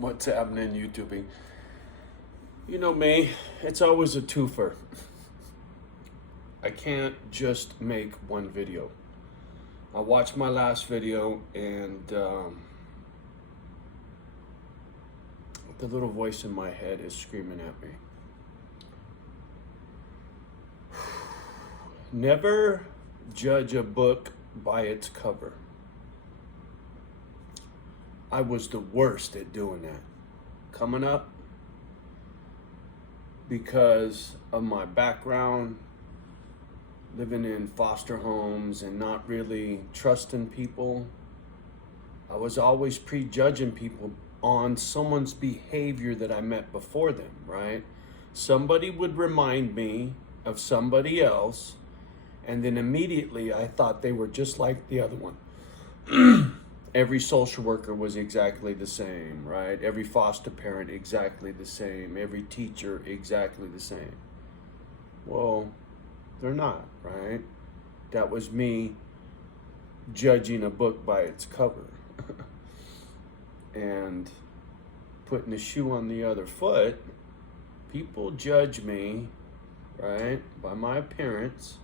What's happening, YouTubing? You know me, it's always a twofer. I can't just make one video. I watched my last video and the little voice in my head is screaming at me. Never judge a book by its cover. I was the worst at doing that coming up because of my background, living in foster homes and not really trusting people. I was always prejudging people on someone's behavior that I met before them, right? Somebody would remind me of somebody else, and then immediately I thought they were just like the other one. Every social worker was exactly the same, right? Every foster parent exactly the same. Every teacher exactly the same. Well, they're not, right? That was me judging a book by its cover and putting the shoe on the other foot. People judge me, right, by my appearance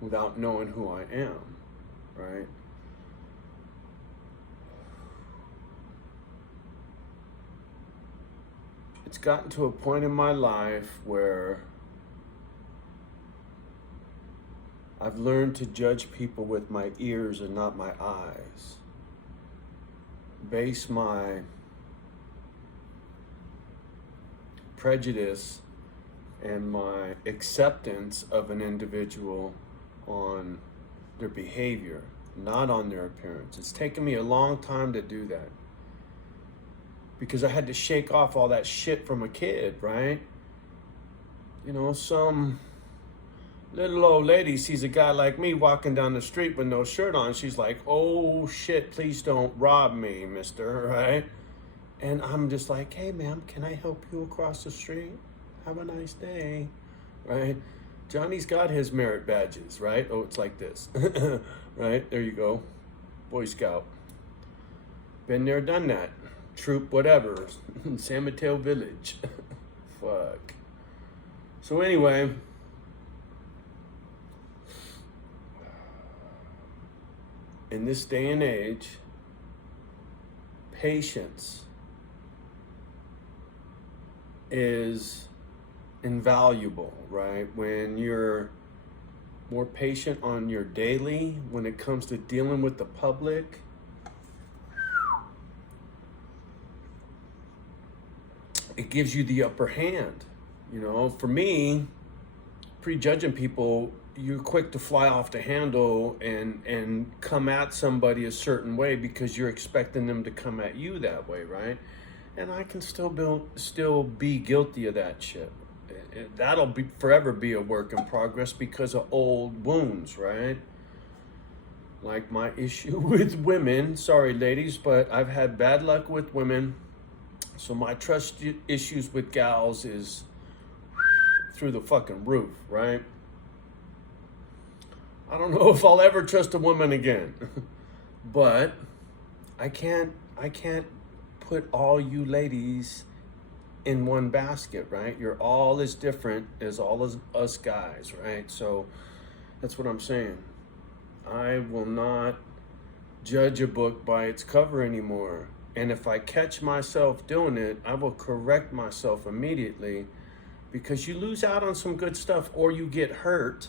without knowing who I am, right? It's gotten to a point in my life where I've learned to judge people with my ears and not my eyes. Base my prejudice and my acceptance of an individual on their behavior, not on their appearance. It's taken me a long time to do that because I had to shake off all that shit from a kid, right? You know, some little old lady sees a guy like me walking down the street with no shirt on. She's like, oh shit, please don't rob me, mister, right? And I'm just like, hey ma'am, can I help you across the street? Have a nice day, right? Johnny's got his merit badges, right? Oh, it's like this, right? There you go, Boy Scout. Been there, done that. Troop whatever, San Mateo Village. Fuck. So anyway, in this day and age, patience is invaluable, right? When you're more patient on your daily, when it comes to dealing with the public, it gives you the upper hand. You know, for me, prejudging people, you're quick to fly off the handle and come at somebody a certain way because you're expecting them to come at you that way, right? And I can still be guilty of that shit. That'll forever be a work in progress because of old wounds, right? Like my issue with women. Sorry, ladies, but I've had bad luck with women. So my trust issues with gals is through the fucking roof, right? I don't know if I'll ever trust a woman again. But I can't put all you ladies in one basket, right? You're all as different as all of us guys, right? So that's what I'm saying. I will not judge a book by its cover anymore. And if I catch myself doing it, I will correct myself immediately, because you lose out on some good stuff, or you get hurt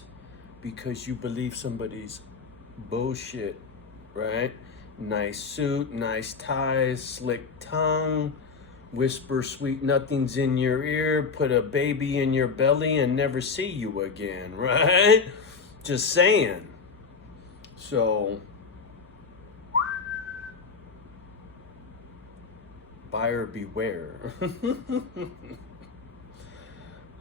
because you believe somebody's bullshit, right? Nice suit, nice ties, slick tongue, whisper sweet nothings in your ear, put a baby in your belly and never see you again, right? Just saying. So, buyer beware.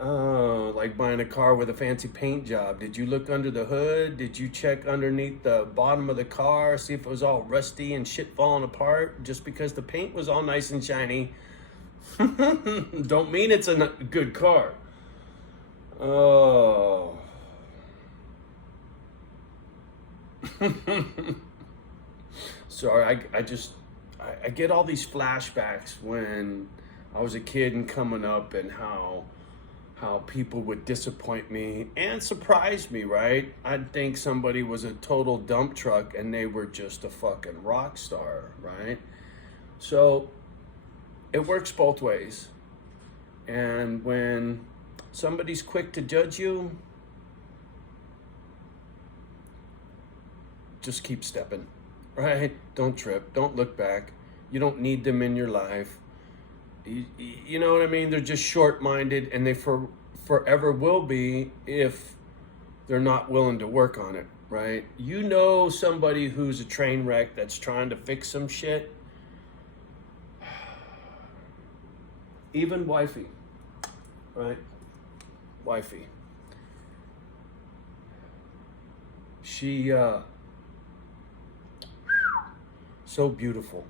Oh, like buying a car with a fancy paint job. Did you look under the hood? Did you check underneath the bottom of the car, see if it was all rusty and shit falling apart? Just because the paint was all nice and shiny don't mean it's a good car. Oh. Sorry, I get all these flashbacks when I was a kid and coming up, and how people would disappoint me and surprise me, right? I'd think somebody was a total dump truck and they were just a fucking rock star, right? So it works both ways. And when somebody's quick to judge you, just keep stepping, right? Don't trip, don't look back. You don't need them in your life. You know what I mean? They're just short-minded, and they forever will be if they're not willing to work on it, right? You know somebody who's a train wreck that's trying to fix some shit. Even wifey, right? Wifey. She, so beautiful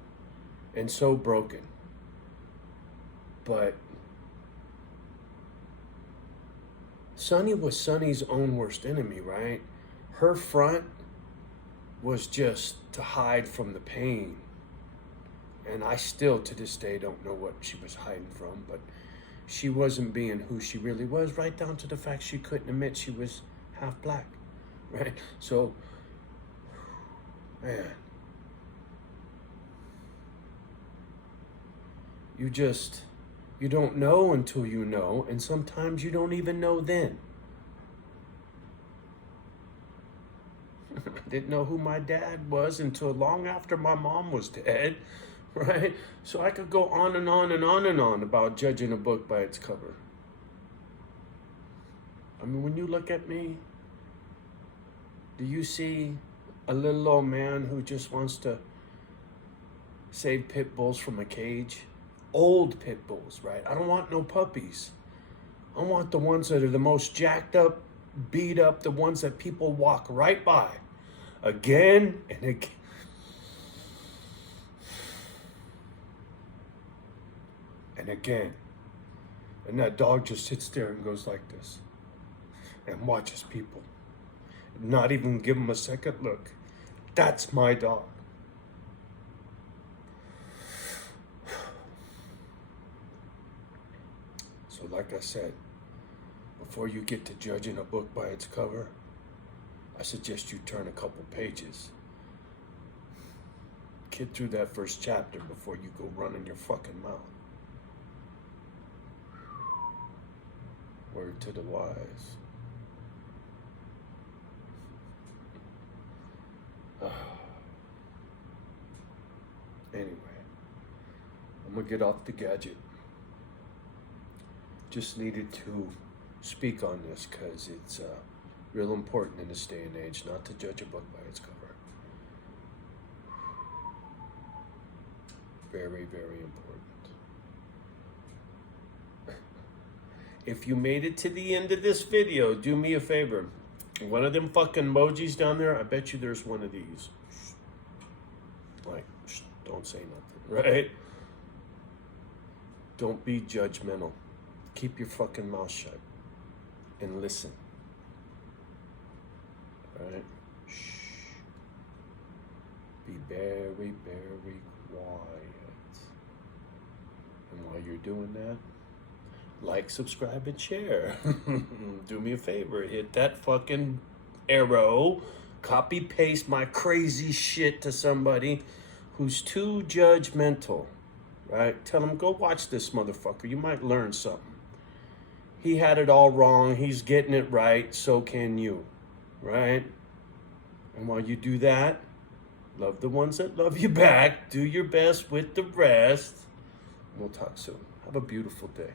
and so broken. But Sonny was Sonny's own worst enemy, right? Her front was just to hide from the pain. And I still, to this day, don't know what she was hiding from, but she wasn't being who she really was, right down to the fact she couldn't admit she was half black, right? So, man, you don't know until you know, and sometimes you don't even know then. I didn't know who my dad was until long after my mom was dead, right? So I could go on and on and on and on about judging a book by its cover. I mean, when you look at me, do you see a little old man who just wants to save pit bulls from a cage? Old pit bulls, right? I don't want no puppies. I want the ones that are the most jacked up, beat up, the ones that people walk right by again and again. And again. And that dog just sits there and goes like this and watches people. Not even give them a second look. That's my dog. So like I said, before you get to judging a book by its cover, I suggest you turn a couple pages. Get through that first chapter before you go running your fucking mouth. Word to the wise. Anyway, I'm gonna get off the gadget. Just needed to speak on this because it's real important in this day and age not to judge a book by its cover. Very, very important. If you made it to the end of this video, do me a favor. One of them fucking emojis down there, I bet you there's one of these. Like, don't say nothing, right? Don't be judgmental. Keep your fucking mouth shut and listen. All right? Shh. Be very, very quiet. And while you're doing that, like, subscribe, and share. Do me a favor, hit that fucking arrow, copy paste my crazy shit to somebody who's too judgmental, right? Tell them, go watch this motherfucker. You might learn something. He had it all wrong. He's getting it right. So can you, right? And while you do that, love the ones that love you back. Do your best with the rest. We'll talk soon. Have a beautiful day.